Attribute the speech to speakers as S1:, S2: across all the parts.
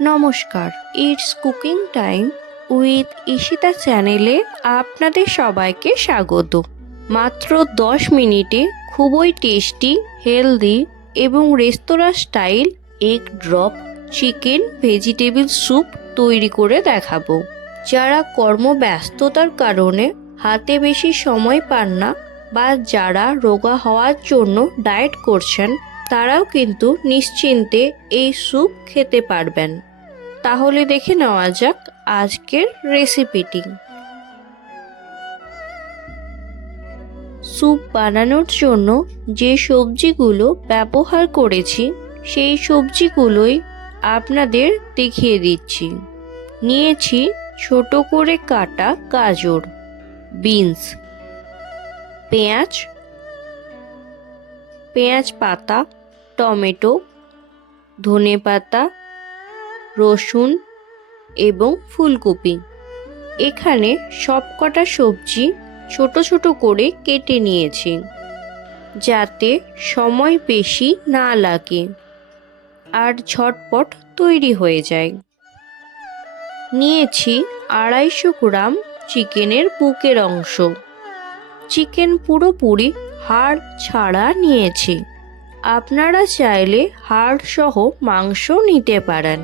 S1: নমস্কার। It's cooking time with Ishita চ্যানেলে আপনাদের সবাইকে স্বাগত। মাত্র দশ মিনিটে খুবই টেস্টি হেলদি এবং রেস্তোরাঁ style egg drop chicken vegetable soup তৈরি করে দেখাবো। যারা কর্মব্যস্ততার কারণে হাতে বেশি সময় পান না বা যারা রোগা হওয়ার জন্য ডায়েট করছেন তারাও কিন্তু নিশ্চিন্তে এই স্যুপ খেতে পারবেন। তাহলে দেখে নেওয়া যাক আজকের রেসিপিটি। স্যুপ বানানোর জন্য যে সবজিগুলো ব্যবহার করেছি, সেই সবজিগুলোই আপনাদের দেখিয়ে দিচ্ছি। নিয়েছি ছোট করে কাটা গাজর, বিনস, পেঁয়াজ পেঁয়াজ পাতা, টমেটো, ধনে পাতা, রসুন এবং ফুলকপি। এখানে সবকটা সবজি ছোট ছোট করে কেটে নিয়েছি যাতে সময় বেশি না লাগে আর ঝটপট তৈরি হয়ে যায়। নিয়েছি আড়াইশো গ্রাম চিকেনের বুকের অংশ। চিকেন পুরোপুরি হাড় ছাড়া নিয়েছি। আপনারা চাইলে হাড় সহ মাংস নিতে পারেন।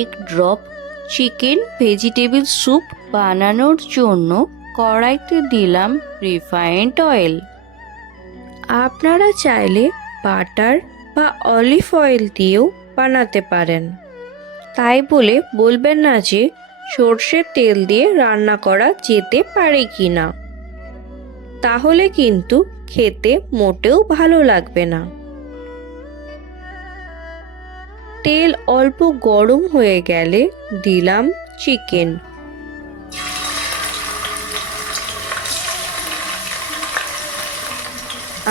S1: এক ড্রপ চিকেন ভেজিটেবল স্যুপ বানানোর জন্য কড়াইতে দিলাম রিফাইন্ড অয়েল। আপনারা চাইলে বাটার বা অলিভ অয়েল দিয়েও বানাতে পারেন। তাই বলে বলবেন না যে সর্ষের তেল দিয়ে রান্না করা যেতে পারে কি না তাহলে কিন্তু খেতে মোটেও ভালো লাগবে না। তেল অল্প গরম হয়ে গেলে দিলাম চিকেন।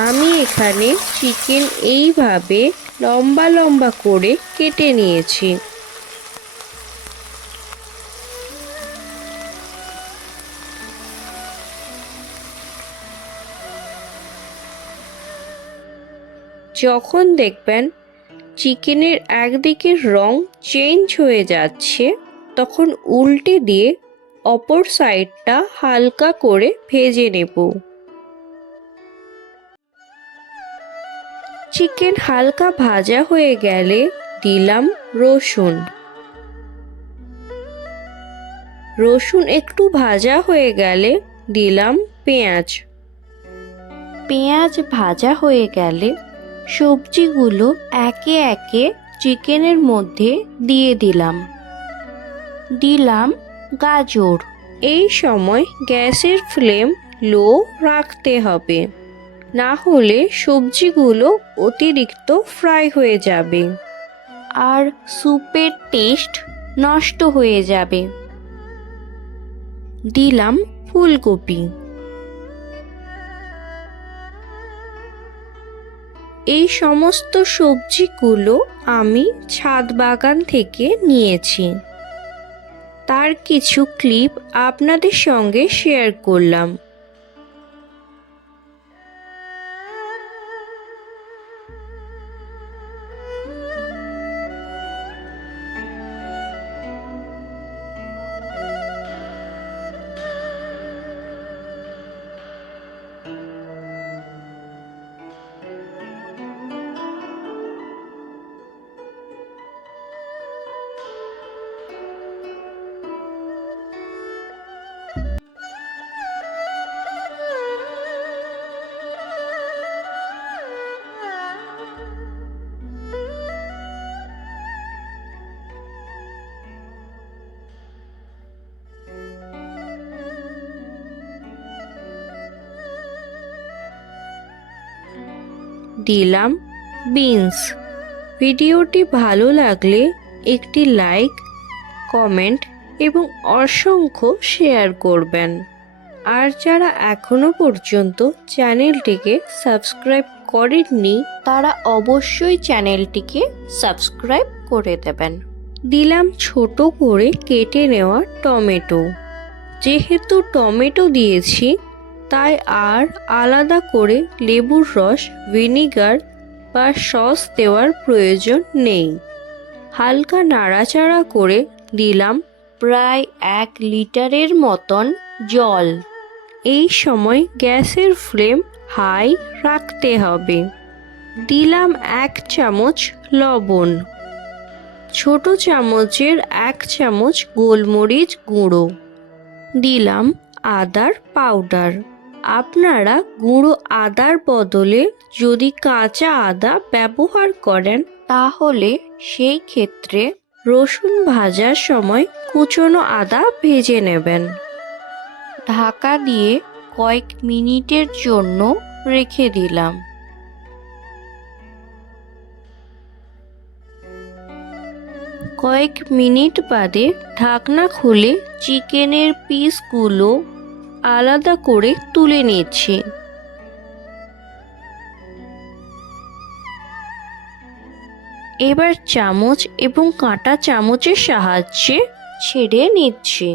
S1: আমি এখানে চিকেন এইভাবে লম্বা লম্বা করে কেটে নিয়েছি। যখন দেখবেন চিকেনের একদিকের রং চেঞ্জ হয়ে যাচ্ছে, তখন উল্টে দিয়ে অপর সাইডটা হালকা করে ভেজে নেব। চিকেন হালকা ভাজা হয়ে গেলে দিলাম রসুন। রসুন একটু ভাজা হয়ে গেলে দিলাম পেঁয়াজ। পেঁয়াজ ভাজা হয়ে গেলে সবজিগুলো একে একে চিকেনের মধ্যে দিয়ে দিলাম। দিলাম গাজর। এই সময় গ্যাসের ফ্লেম লো রাখতে হবে। না হলে সবজিগুলো অতিরিক্ত ফ্রাই হয়ে যাবে। আর স্যুপের টেস্ট নষ্ট হয়ে যাবে। দিলাম ফুলকপি। এই সমস্ত সবজিগুলো আমি ছাদ বাগান থেকে নিয়েছি। তার কিছু ক্লিপ আপনাদের সঙ্গে শেয়ার করলাম। দিলাম বিনস। ভিডিওটি ভালো লাগলে একটি লাইক, কমেন্ট এবং অসংখ্য শেয়ার করবেন। আর যারা এখনও পর্যন্ত চ্যানেলটিকে সাবস্ক্রাইব করেননি, তারা অবশ্যই চ্যানেলটিকে সাবস্ক্রাইব করে দেবেন। দিলাম ছোট করে কেটে নেওয়া টমেটো। যেহেতু টমেটো দিয়েছি তাই আর আলাদা করে লেবুর রস, ভিনিগার বা সস দেওয়ার প্রয়োজন নেই। হালকা নাড়াচাড়া করে দিলাম প্রায় এক লিটারের মতন জল। এই সময় গ্যাসের ফ্লেম হাই রাখতে হবে। দিলাম এক চামচ লবণ। ছোট চামচের এক চামচ গোলমরিচ গুঁড়ো। দিলাম আদার পাউডার। আপনারা গুঁড়ো আদার বদলে যদি কাঁচা আদা ব্যবহার করেন, তাহলে সেই ক্ষেত্রে রসুন ভাজার সময় কুচনো আদা ভেজে নেবেন। ঢাকা দিয়ে কয়েক মিনিটের জন্য রেখে দিলাম। কয়েক মিনিট বাদে ঢাকনা খুলে চিকেনের পিসগুলো আলাদা করে তুলে নিচ্ছি এবার চামচ এবং কাঁটা চামচের সাহায্যে ছেড়ে নিচ্ছি।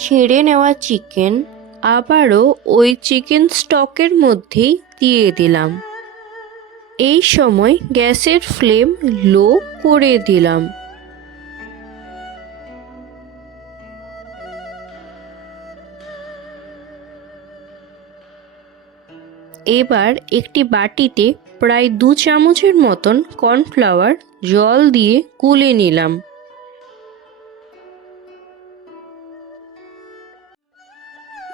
S1: ছেড়ে নেওয়া চিকেন আবারও ওই চিকেন স্টকের মধ্যেই দিয়ে দিলাম। এই সময় গ্যাসের ফ্লেম লো করে দিলাম। এবার একটি বাটিতে প্রায় দু চামচের মতন কর্নফ্লাওয়ার জল দিয়ে গুলে নিলাম।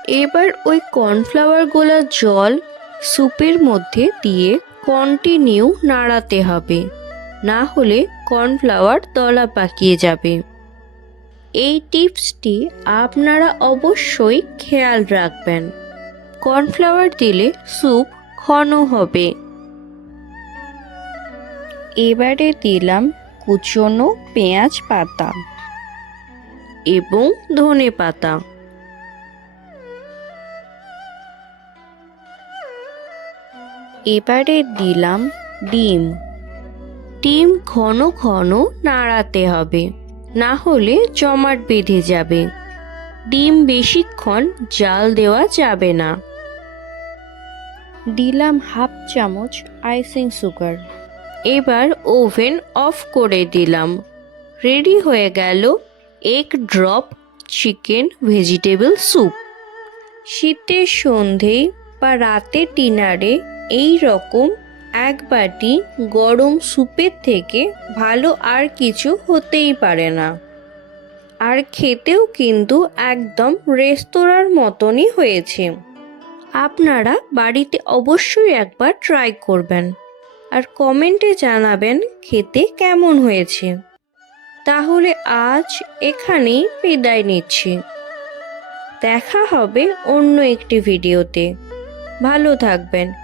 S1: এবার ওই কর্নফ্লাওয়ার গোলা জল স্যুপের মধ্যে দিয়ে কন্টিনিউ নাড়াতে হবে। না হলে কর্নফ্লাওয়ার দলা পাকিয়ে যাবে। এই টিপসটি আপনারা অবশ্যই খেয়াল রাখবেন। কর্নফ্লাওয়ার দিলে স্যুপ ঘন হবে। এবারে দিলাম কুচনো পেঁয়াজ পাতা এবং ধনে পাতা। এবারে দিলাম ডিম। ডিম ঘন ঘন নাড়াতে হবে, না হলে জমাট বেঁধে যাবে। ডিম বেশিক্ষণ জাল দেওয়া যাবে না। দিলাম হাফ চামচ আইসিং সুগার। এবার ওভেন অফ করে দিলাম। রেডি হয়ে গেল এক ড্রপ চিকেন ভেজিটেবল স্যুপ। শীতের সন্ধেয় বা রাতে ডিনারে এই রকম এক বাটি গরম স্যুপের থেকে ভালো আর কিছু হতেই পারে না। আর খেতেও কিন্তু একদম রেস্তোরাঁর মতনই হয়েছে। আপনারা বাড়িতে অবশ্যই একবার ট্রাই করবেন আর কমেন্টে জানাবেন খেতে কেমন হয়েছে। তাহলে আজ এখানেই বিদায় নিচ্ছি। দেখা হবে অন্য একটি ভিডিওতে। ভালো থাকবেন।